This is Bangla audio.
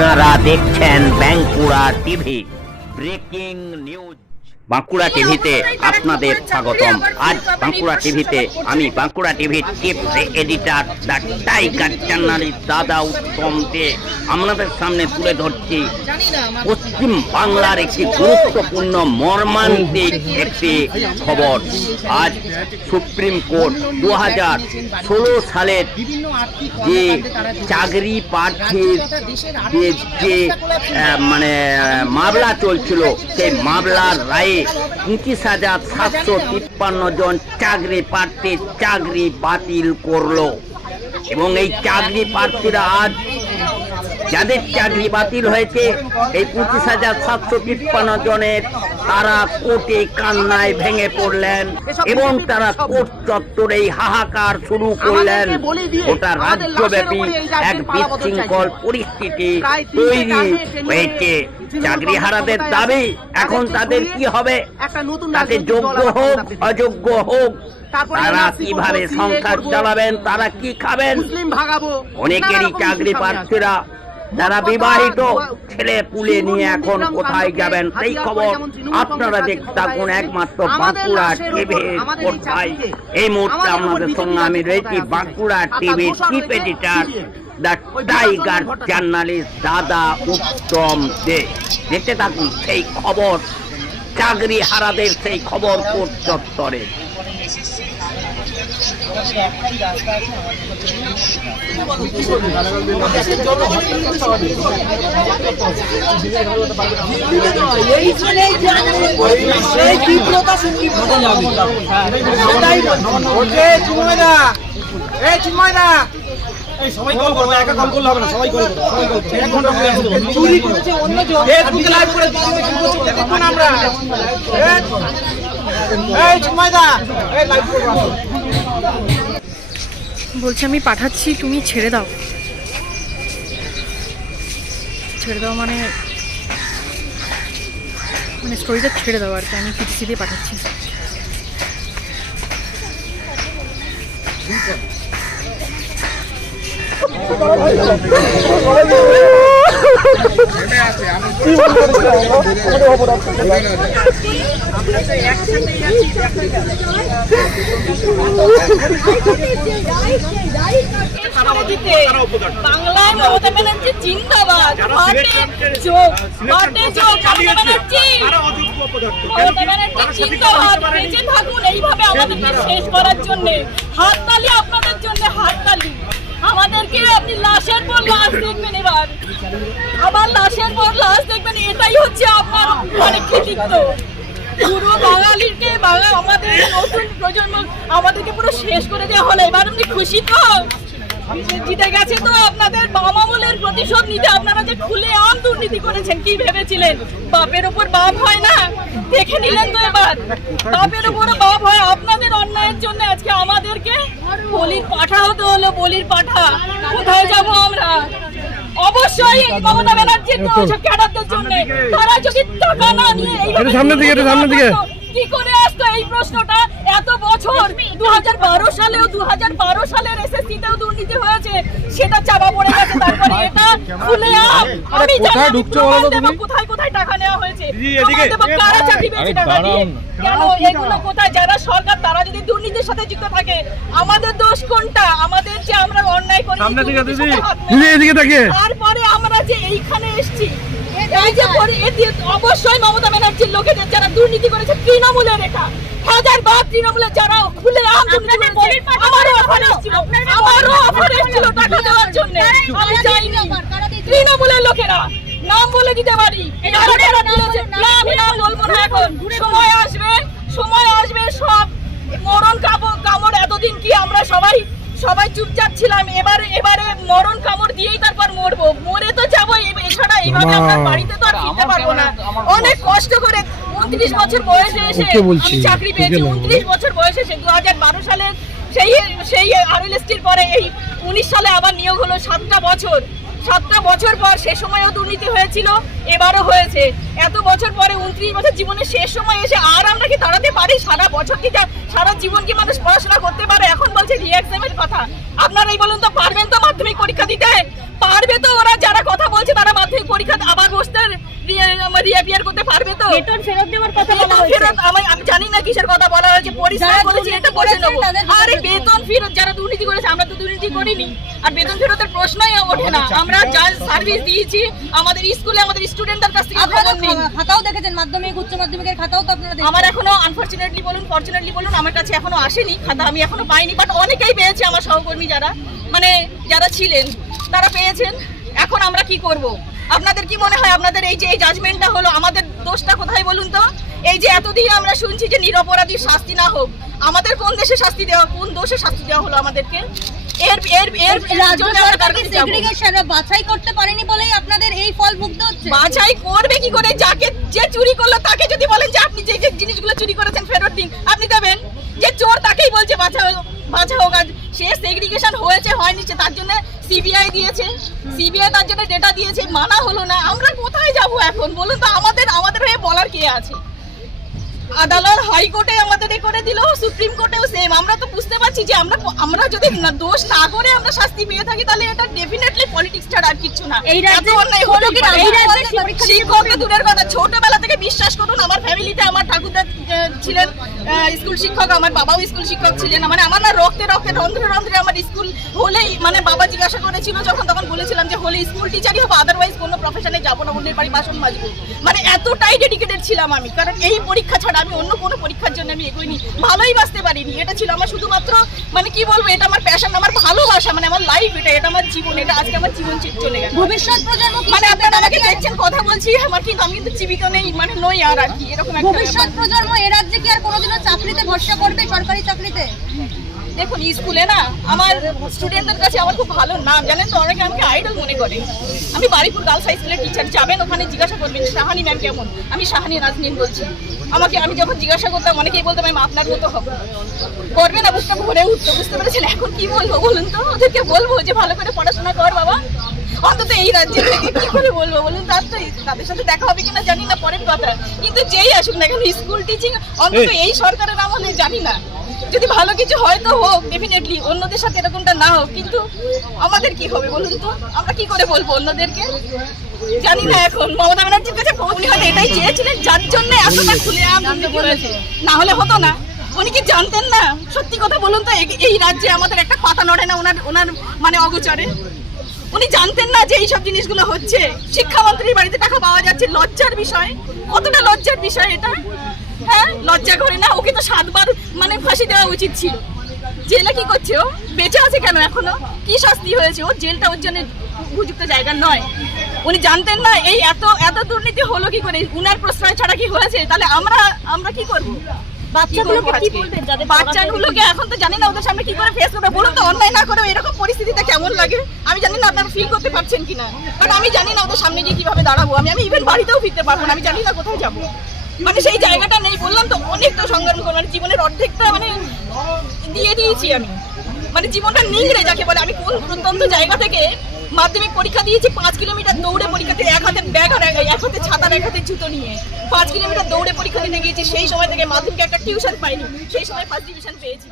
আপনারা দেখছেন Bankura TV breaking news. Bankura টিভিতে আপনাদের স্বাগতম। আজ বাঁকুড়া টিভিতে আমি বাঁকুড়া টিভির chief editor the tiger journalist দাদা উত্তম দে আপনাদের সামনে তুলে ধরছি পশ্চিম বাংলার একটি গুরুত্বপূর্ণ মর্মান্তিক একটি খবর। আজ সুপ্রিম কোর্ট 2016 সালের যে চাকরি প্রার্থীর যে মামলা চলছিল সেই মামলার রায়ে 25,753 জন চাকরি প্রার্থীর চাকরি বাতিল করলো এবং এই চাকরি প্রার্থীরা আজ যাদের চাকরি বাতিল হয়েছে এই 25,753 জনের তারা কোর্টে কান্নায় ভেঙে পড়লেন এবং তারা কোর্ট চত্বরে হাহাকার শুরু করলেন। গোটা রাজ্যব্যাপী এক বিশৃঙ্খল পরিস্থিতি তৈরি হয়েছে। চাকরি হারাদের দাবি এখন তাদের কি হবে, তাদের যোগ্য হোক অযোগ্য হোক তারা কিভাবে সংসার চালাবেন, তারা কি খাবেন। অনেকেরই চাকরি প্রার্থীরা যারা বিবাহিত ছেলে পুলে নিয়ে এখন কোথায় যাবেন সেই খবর আপনারা দেখতে থাকুন একমাত্র বাঁকুড়া টিভির পর্দায়। এই মুহূর্তে আপনাদের সঙ্গে আমি রয়েছি বাঁকুড়া টিভির chief editor the tiger journalist দাদা উত্তম দে। দেখতে থাকুন সেই খবর, চাকরি হারাদের সেই খবর কোর্ট চত্বরে। সবাই কল করবো, একা কল করলে হবে না, সবাই কল করবো, সবাই কল করবো। 1 ঘন্টা চুরি করেছে অন্য জন ফেসবুকে লাইভ করে দেখুন আমরা। এই সুমাইদা এই লাইভ করব বলছি আমি পাঠাচ্ছি, তুমি ছেড়ে দাও। ছেড়ে দাও মানে স্টোরিটা ছেড়ে দাও আর কি। আমি পিটিসি দিয়ে পাঠাচ্ছি। বাংলায় মমতা ব্যানার্জি জিন্দাবাদ। বেঁচে থাকুন এইভাবে আমাদেরকে শেষ করার জন্য। হাততালি আপনাদের জন্য, হাততালি। আমাদেরকে আপনি লাশের পর লাশ দেখবেন, এবার আবার লাশের পর লাশ দেখবেন। এটাই হচ্ছে আপনার কৃতিত্ব। পুরো বাঙালিকে আমাদের নতুন প্রজন্ম আমাদেরকে পুরো শেষ করে দেওয়া হলো। এবার আপনি খুশি তো? জিতে গেছে তো আপনাদের বাম আমলের প্রতিশোধ নিতে। আপনারা যে খুলে আম দুর্নীতি করেছেন, কি ভেবেছিলেন বাপের উপর বাপ হয় না? দেখে নিলেন তো এবার বাপের উপরও বাপ হয়। আপনাদের অন্যায়ের জন্য আজকে আমাদেরকে বলির পাঠা হতে হলো। বলির পাঠা কোথায় যাবো আমরা? অবশ্যই মমতা ব্যানার্জির ক্যাডারদের জন্য। তারা যদি টাকা না নিয়ে সামনে দিকে কি করে আসতো এই প্রশ্নটা এত বছর? 2012 সালের এসএসসিতেও দুর্নীতি হয়েছে, সেটা চাপা পড়ে গেছে। তারপরে এটা খুলে আমি জানি কোথায় কোথায় টাকা নেওয়া হয়েছে, কারা চাকরি পেয়েছে টাকা দিয়ে। কেন এগুলো কোথায়? যারা সরকার তারা যদি দুর্নীতির সাথে যুক্ত থাকে, আমাদের দোষ কোনটা? আমাদের যে আমরা অন্যায় করি, তারপরে আমরা যে এইখানে এসছি, এই যে অবশ্যই মমতা ব্যানার্জির লোকেদের যারা দুর্নীতি করেছে, তৃণমূলের এটা হাজার বার তৃণমূলের যারা খুলে আমারও অফার এসেছিল টাকা দেওয়ার জন্য। আমি যাইনি। তৃণমূলের লোকেরা নাম বলে দিতে পারি, আমি নাম বলবো না এখন। সময় আসবে সব মরণ কামড়। এতদিন কি আমরা সবাই চুপচাপ ছিলাম? এবারে মরণ কামড় দিয়েই তারপর মরবো। মরে তো যাবো, এছাড়া এইভাবে আমরা বাড়িতে তো আর ফিরতে পারবো না। অনেক কষ্ট করে 29 বছর বয়সে এসে চাকরি পেয়েছি। 29 বছর বয়সে এসে 2012 সালে সেই আরএলএসটির পরে এই 19 সালে আবার নিয়োগ হলো। 7টা বছর পর সে সময়ও দুর্নীতি হয়েছিল, এবারও হয়েছে। এত বছর পরে 29 বছর জীবনের শেষ সময় এসে আর আমরা কি দাঁড়াতে পারি? সারা বছর কি সারা জীবন কি মানুষ পড়াশোনা করতে পারে? এখন বলছে রিএক্সামের কথা। আপনারাই বলুন তো, পারবেন তো মাধ্যমিক পরীক্ষা দিতে? পারবে তো? ওরা যারা কথা বলছে তারা মাধ্যমিক পরীক্ষা আবার বসতে রিঅ্যাপিয়ার করতে পারবে তো? বেতন ফেরত দেওয়ার কথা বলা বেতন হয়েছে। ফেরত আমি জানি না কিসের কথা বলা হয়েছে, পরিষ্কার যারা বলেছি এটা বলে দুর্নীতি নেবো। করেছে তাদের আরে বেতন ফেরত যারা দুর্নীতি করেছে, আমরা তো দুর্নীতি করিনি, আর বেতন ফেরতের প্রশ্নই ওঠে না। আমরা যা সার্ভিস দিয়েছি আমাদের স্কুলে আমাদের স্টুডেন্টদের কাছ থেকে আপনারা খবর নিন। খাতাও দেখেছেন, মাধ্যমিক উচ্চ মাধ্যমিকের খাতাও তো আপনারা দেখেছেন। আমার এখনো আনফরচুনেটলি বলুন ফরচুনেটলি বলুন আমার কাছে এখনো আসেনি খাতা, আমি এখনো পাইনি, বাট অনেকেই পেয়েছে আমার সহকর্মী যারা মানে যারা ছিলেন তারা পেয়েছেন। এখন আমরা কি করব? আপনাদের কি মনে হয় আপনাদের এই যে এই জাজমেন্টটা হলো আমাদের দোষটা কোথায় বলুন তো? এই যে এতদিন আমরা শুনছি যে নিরপরাধীর শাস্তি না হোক, আমাদের কোন দেশে শাস্তি দেওয়া, কোন দোষে শাস্তি দেওয়া হলো আমাদেরকে? এর এর এর রাজ্য জন্য আমরা সরকার কার কি কাছে যাবো? segregation বাছাই করতে পারেনি বলেই আপনাদের এই ফল ভুগতে হচ্ছে। বাছাই করবে কি করে? যাকে যে চুরি করলো তাকে যদি বলেন যে আপনি যে যে জিনিসগুলো চুরি করেছেন ফেরত দিন, আপনি দেবেন? যে চোর তাকেই বলছে বাছা হোক। আর সে সেগ্রিগেশন হয়েছে হয়নি সে তার জন্য সিবিআই দিয়েছে, সিবিআই তার জন্য ডেটা দিয়েছে, মানা হলো না। আমরা কোথায় যাব এখন বলুন তো? আমাদের হয়ে বলার কে আছে? আদালত হাইকোর্টে আমাদের এ করে দিল, সুপ্রিম কোর্টেও সেম। আমরা তো বুঝতে পারছি যে আমরা যদি দোষ না করে আমরা শাস্তি পেয়ে থাকি তাহলে এটা ডেফিনেটলি পলিটিক্স ছাড়া আর কিছু না। এই রাজ্যে এত অন্যায় হতেই কোনো কি পারে। এই রাজ্যে পরীক্ষা দিতে শিক্ষক তো দূরের কথা, ছোটবেলা থেকে বিশ্বাস করুন আমার ফ্যামিলিতে আমার ঠাকুরদা ছিলেন স্কুল শিক্ষক, আমার বাবাও স্কুল শিক্ষক ছিলেন। মানে আমার না রক্তে রক্তে রন্ধ্রে রন্ধ্রে আমার স্কুল হলেই মানে বাবা জিজ্ঞাসা করেছিল তখন বলেছিলাম যে হলে স্কুল টিচারই হবো, আদারওয়াইজ কোনো প্রফেশনে যাবো না, অন্যের বাড়ি বাসন মাজবো। মানে এতটাই ডেডিকেটেড ছিলাম আমি, কারণ এই পরীক্ষা ছাড়া আমি অন্য কোনো পরীক্ষার জন্য আমি এগোইনি, ভালোই বাঁচতে পারিনি। এটা ছিল আমার শুধুমাত্র মানে কি বলবো, এটা আমার প্যাশন, আমার ভালোবাসা, মানে আমার লাইফ, এটা আমার জীবন, এটা আজকে আমার জীবন চলে গেছে। ভবিষ্যৎ প্রজন্ম কি মানে শিখবে? আপনারা তারা আমাকে কি- দেখছেন কথা বলছি আমি কিন্তু জীবিত নেই, মানে নই আর কি এরকম একটা ভবিষ্যৎ ব্যাপার। প্রজন্ম এ রাজ্যে কি আর কোনোদিনও চাকরিতে ভরসা করবে, সরকারি চাকরিতে? দেখুন স্কুলে না আমার স্টুডেন্টদের কাছে আমার খুব ভালো নাম, জানেন তো, অনেকে আমাকে আইডল মনে করে। আমি বারিপুর গার্লস হাই স্কুলের টিচার, যাবেন ওখানে জিজ্ঞাসা করবেন শাহানি ম্যাম কেমন। আমি শাহানি নাজনীন বলছি। আমি যখন জিজ্ঞাসা করতাম অনেকেই বলতাম ম্যাম আপনার মতো হবে, করবে না, বুকটা ভরে উঠতো। বুঝতে পেরেছেন? এখন কি বলবো বলুন তো? ওদেরকে বলবো যে ভালো করে পড়াশোনা কর বাবা, অন্তত এই রাজ্যে থেকে কি করে বলবো বলুন? তাদের সাথে দেখা হবে কিনা জানি না, পরের কথা। কিন্তু যেই আসুক না কেন স্কুল টিচিং অন্তত এই সরকারের আমলে জানি না, যদি ভালো কিছু হয় তো হোক, ডেফিনেটলি অন্যদের সাথে এরকমটা না হোক। কিন্তু আমাদের কি হবে বলুন তো? আমরা কি করে বলবো অন্যদেরকে? জানি না। এখন মমতা ব্যানার্জির কাছে উনি হয়তো এটাই চেয়েছিলেন, যার জন্য এতটা খুলে হয়েছে, না হলে হতো না। উনি কি জানতেন না? সত্যি কথা বলুন তো, এই রাজ্যে আমাদের একটা পাতা নড়ে না ওনার মানে অগোচরে। উনি জানতেন না যে এইসব জিনিসগুলো হচ্ছে? শিক্ষামন্ত্রীর বাড়িতে টাকা পাওয়া যাচ্ছে, লজ্জার বিষয়। কতটা লজ্জার বিষয় এটা? হ্যাঁ, লজ্জা করে না? ওকে তো 7 বার মানে ফাঁসি দেওয়া উচিত ছিল। জেলে কি করছে ও? বেঁচে আছে কেন এখনো? কি শাস্তি হয়েছে? ও জেলটা ওর জন্য উপযুক্ত জায়গা নয়। উনি জানতেন না এই এত দুর্নীতি হলো কি করে? উনার প্রশ্রয় ছাড়া কি হয়েছে? তাহলে আমরা কি করবো? বাচ্চাগুলোকে কি বলবেন যাদের বাচ্চাগুলোকে এখন তো জানি না ওদের সামনে কি করে ফেস করবে। বলুন তো, অন্যায় না করে এরকম পরিস্থিতিতে কেমন লাগে? আমি জানি না আপনারা ফিল করতে পারছেন কিনা, বাট আমি জানি না ওদের সামনে গিয়ে কিভাবে দাঁড়াবো। আমি ইভেন বাড়িতেও ফিরতে পারবো না, আমি জানি না কোথায় যাবো। মানে সেই জায়গাটা নেই। বললাম তো অনেক তো সংগ্রাম করলাম, জীবনের অর্ধেকটা মানে দিয়ে দিয়েছি আমি, মানে জীবনটা নিংড়ে যাকে বলে। আমি কোন প্রত্যন্ত জায়গা থেকে মাধ্যমিক পরীক্ষা দিয়েছি, 5 কিলোমিটার দৌড়ে পরীক্ষা দিয়ে, এক হাতে ব্যাগ আর এক হাতে ছাতার এক হাতে জুতো নিয়ে 5 কিলোমিটার দৌড়ে পরীক্ষা দিতে গিয়েছি। সেই সময় থেকে মাধ্যমিকে একটা টিউশন পাইনি, সেই সময় ফার্স্ট ডিভিশন পেয়েছি।